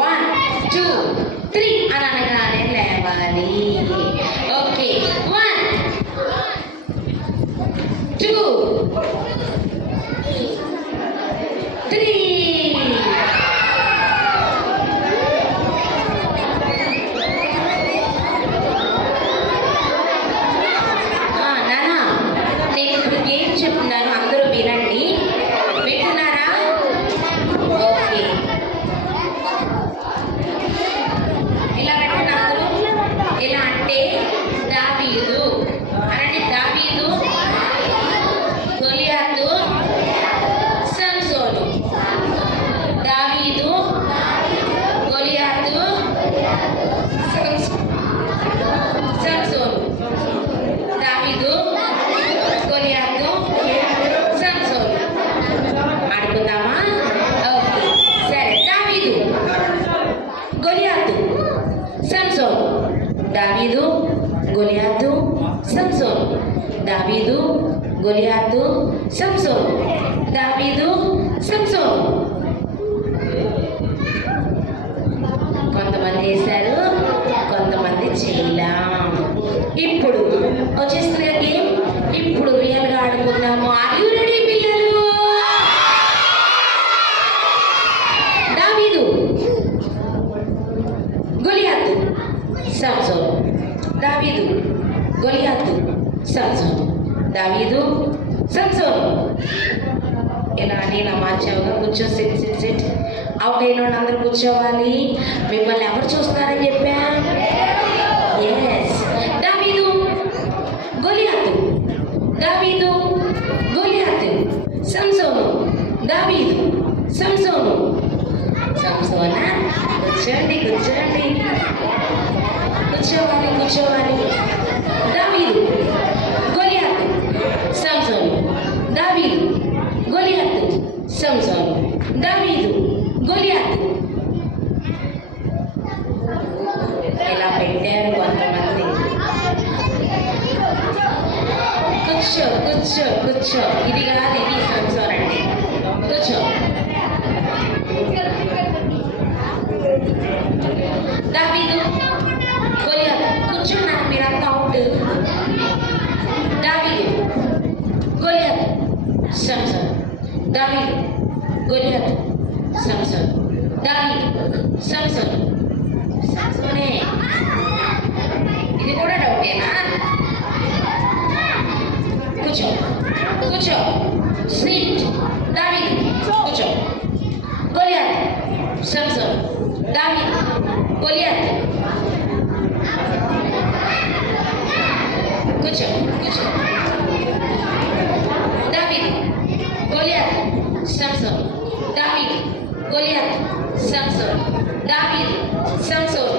1 2 3 అని అనగానే లేవాలి. ఓకే 1 2 3. నానా నేను ఇప్పుడు గేమ్ చెప్తున్నాను, అందరూ వినండి. వింటున్నారా? ఓకే, ఇలా పెట్టండి అందరూ. ఎలా అంటే దావీదు అనండి, దావీదు, గొలియాతు, సంసోను. దావీదు, గొలియాతు, సంసోను. దావీదు, గొలియాతు, సంసోను. ఆడుకుందామా? ఓకే సరే. దావీదు, గొలియాతు, సంసోను. దావీదు, గొలియాతు, సంసోను. దావీదు, గొలియాతు, సంసోను. దావీదు, సంసోను. కొంతమంది చేశారు, కొంతమంది చేయలేం. ఇప్పుడు వచ్చేస్తుంది గేమ్. ఇప్పుడు రియల్గా ఆడుకుందాము. ఆర్ యు రెడీ పిల్లలు? దావీదు, గొలియాతు, సంసోను. దావీదు, గొలియాతు, సంసోను. దావీదు, సంసోను. ఇలా నేను మార్చావుగా. కూర్చో, సిట్ సిట్ సిట్. అవుట్ అయిన వాళ్ళు అందరూ కూర్చోవాలి. మిమ్మల్ని ఎవరు చూస్తారని చెప్పా? ఎస్. దావీదు, గొలియాతు, దావీదు, గొలియాతు, సంసోను. దావీదు, సంసోను. సంసోనా? కూర్చోండి కూర్చోండి, కూర్చోవాలి కూర్చోవాలి. దావీదు, గొలియాతు, సంసోను. దావీదు, గొలియాతు, సంసోను. దావీదు, గొలియాతు. ఇలా పెట్టారు కొంతమంది. కూర్చో కూర్చో కూర్చో. ఇది కాదు, ఇది సంసోన్ అంటే. కూర్చో. దావీదు, గొలియాతు. కూర్చున్నారు మీరంతా. అవుట్. దావీదు, గొలియాతు, సంసోన్. దావీదు, గొలియాతు, సంసోన్. దావీదు, సంసోన్. సంసోనే. ఇది కూడా డౌటేనా? కూర్చో కూర్చో. సిట్. దావీదు, కూర్చో. గొలియాతు, సంసోన్. దావీదు, గొలియాతు. కూర్చో కూర్చో. దావీదు, గొలియాతు, సంసోన్. దావీదు, గొలియాతు, సంసోన్. దావీదు, సంసోన్.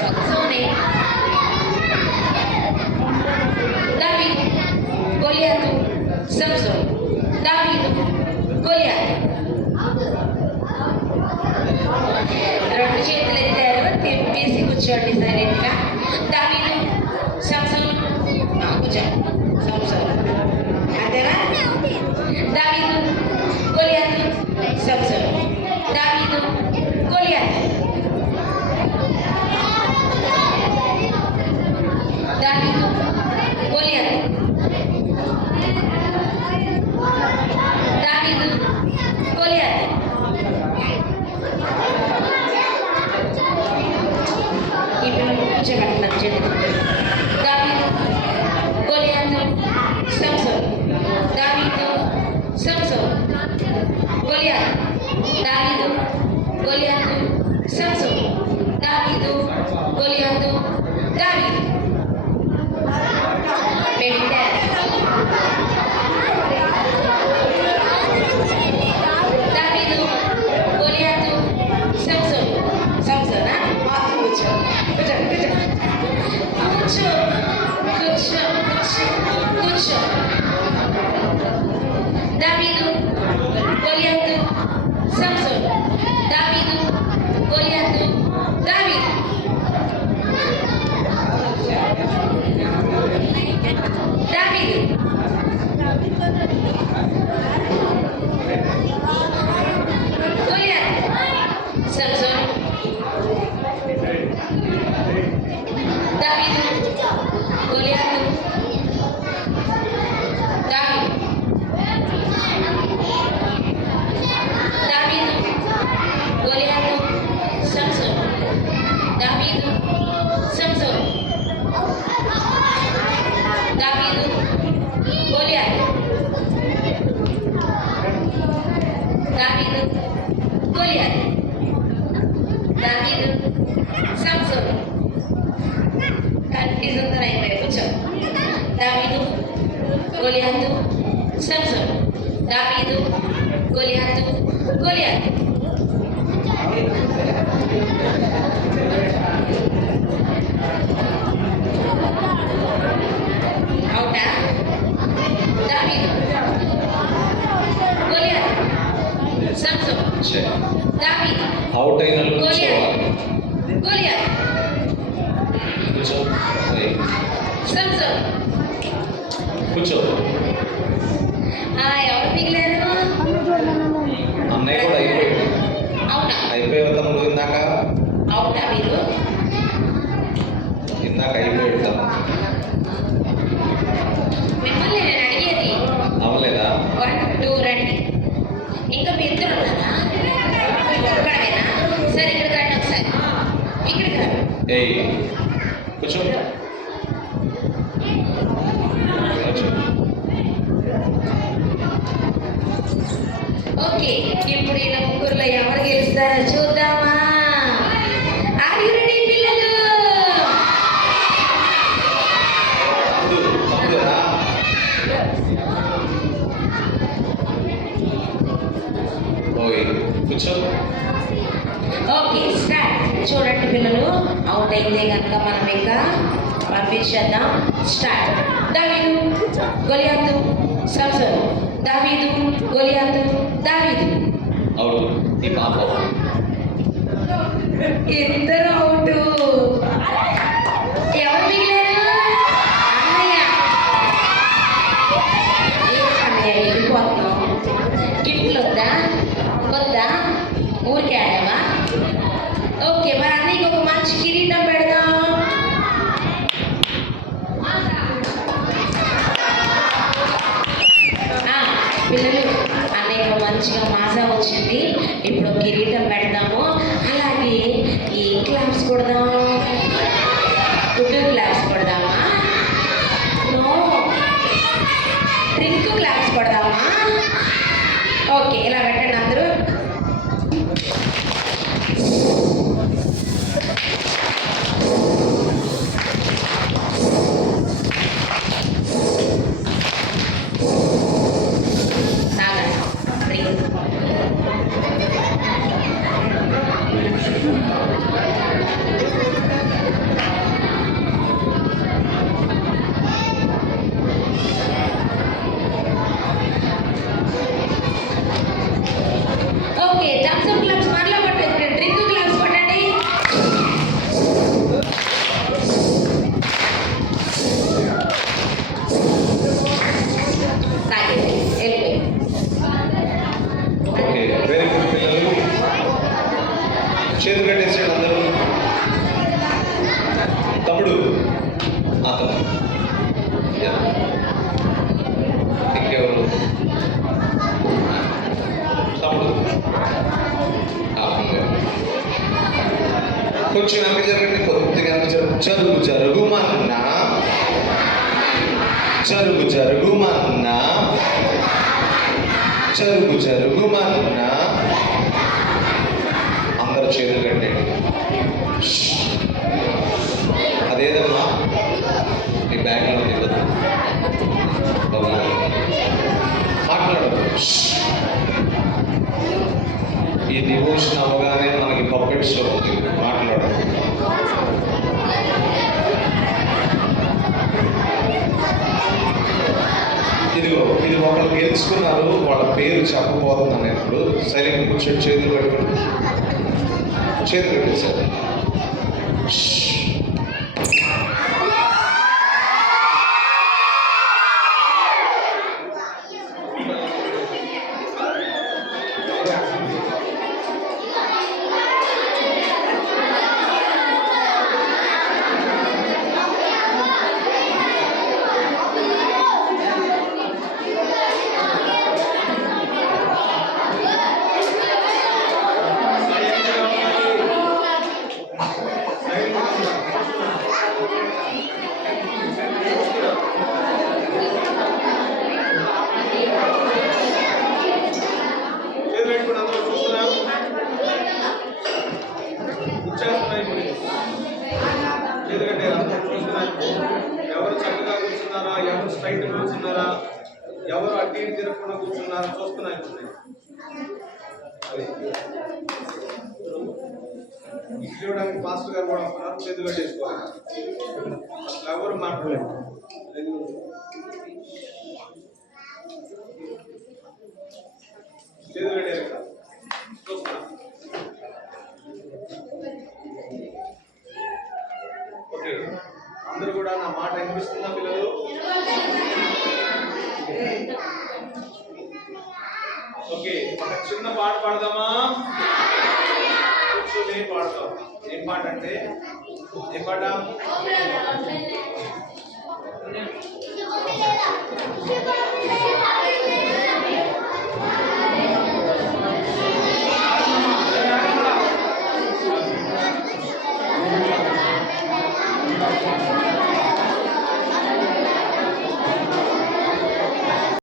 సంసోనే. దావీదు, గొలియాతు, సంసోన్. దావీదు, గొలియాతు. రెండు చేతులు ఎత్తారు, తిప్పేసి కూర్చోండి సైలెంట్గా. దావీదు, సంసోన్. కూర్చో. సంసోన్ అంతేనా? దావీదు, గొలియాతు, సంసోన్. దావీదు, గొలియాతు. దావీదు, గొలియాతు. దావీదు, గొలియాతు. ఇప్పుడు కూర్చోబెట్టిన చేతులు. దావీదు, గొలియాతు, సంసోన్. దావీదు, సంసోన్. గొలియాతు. దావీదు, గొలియాతు, సంసోన్. దావీదు, గొలియాతు. దావీదు. పెట్టారు. దావీదు, గొలియాతు, సంసోన్. సంసోనా? మాకు కూర్చో కూర్చో కూర్చో కూర్చో కూర్చో కూర్చో కూర్చో. దావీదు, గొలియాతు, సంసోన్. దావీదు, గొలియాతు. దావీదు. దావీదు, గొలియాతు, సంసోన్. దావీదు గొలియాతు దావీదు సంసోను కన్ఫ్యూజన్ తో అయిపోయి కూర్చో దావీదు గొలియాతు సంసోను దావీదు గొలియాతు గొలియాతు అవునా దావీదు గొలియాతు సంసోను దావీదు అవుట్ అయిన గొలియాతు సంసోను కూర్చో. ఎవరు మిగిలారు? అన్నయ్య కూడా అయిపోయాడు. అవునా అయిపోయావు తమ్ముడు. అవునా మీరు ఇందాక అయిపోయాడు తమ్ముడు. మిమ్మల్ని నేను అడిగేది అవలేదా? 1 2 రండి. ఇంకా మీ ఇద్దరు ఉన్నారా? ఒక్కడేనా? సరే ఇక్కడికి రండి ఒకసారి. ఇక్కడికి రండి. ఏయ్ కూర్చో. ఓకే ఇప్పుడు ఇలా ముగ్గురులో ఎవరు గెలుస్తారో చూద్దామా? ఆర్ యు రెడీ పిల్లలు? తమ్ముడురా. ఓయ్ కూర్చో. Okay start. చూడండి పిల్లలు, అవుట్ అయితే కనుక మనం ఇంకా పంపించేద్దాం. స్టార్ట్. దావీదు గొలియాతు సంసోను దావీదు గొలియాతు దావీదు అవును ఈ పాప ఇద్దరు అవుట్. ఎవరు మిగిలారు? అన్నయ్య. అన్నయ్య వెళ్ళిపోతున్నాం. గిఫ్ట్లు వద్దా? వద్దా? ఊరికే ఆడావా? ఓకే మరి అన్నయ్యకి ఒక మంచి కిరీటం పెడదాం. పిల్లలు అన్నయ్య మంచిగా మాజా వచ్చింది. ఇప్పుడు కిరీటం పెడదాము. అలాగే ఈ క్లాప్స్ కొడదాం. గుడ్డు క్లాప్స్ కొడదామా? నో డ్రింక్ క్లాప్స్ కొడదామా? ఓకే ఇలా పెట్టండి అందరూ. ఓకే థమ్స్ అప్ క్లాప్స్ మరలా కొట్టండి. డ్రింక్ క్లాప్స్ కొట్టండి. తాగండి వెళ్ళిపోయి. ఓకే వెరీ గుడ్ పిల్లలు. చేతులు కట్టేసాడు అందరూ. తమ్ముడు తమ్ముడు ఇంకెవరు? తమ్ముడు కొంచెం వెనక జరగండి. కొద్దిగా వెనక జరుగు జరుగుమన్నా జరుగుమన్నా జరుగుమన్నా అందరూ చేతులు కట్టండి. అదేదమ్మా ఈ బ్యాగ్లో ఇవ్వదు. మాట్లాడదు. ఈ డివోషన్ అవగానే మనకి పప్పెట్ షో ఉంది. మాట్లాడదు. ఇదిగో ఇది ఒకళ్ళు గెలుచుకున్నారు. వాళ్ళ పేరు చెప్పబోతున్నాను ఇప్పుడు. సైలెంట్ కూర్చొని చేతులు పెట్టుకోండి. చేతులు పెట్టేశారు. ఎవరు అట్టి ఇటు తిరగకుండా కూర్చున్నారు చూస్తున్నాయి. ఇవ్వడానికి మాస్టర్ గారు కూడా వస్తున్నారు. చేతులు చేసుకోవాలి. అసలు ఎవరు మాట్లాడలేదు. చేతులు కట్టారు కదా చూస్తున్నా. ఓకే, అందరూ కూడా నా మాట వినిపిస్తుందా పిల్లలు? ఓకే, ఒక చిన్న పాట పాడదామా? కూర్చొని పాడతాం. ఏం పాట అంటే ఏం పాట?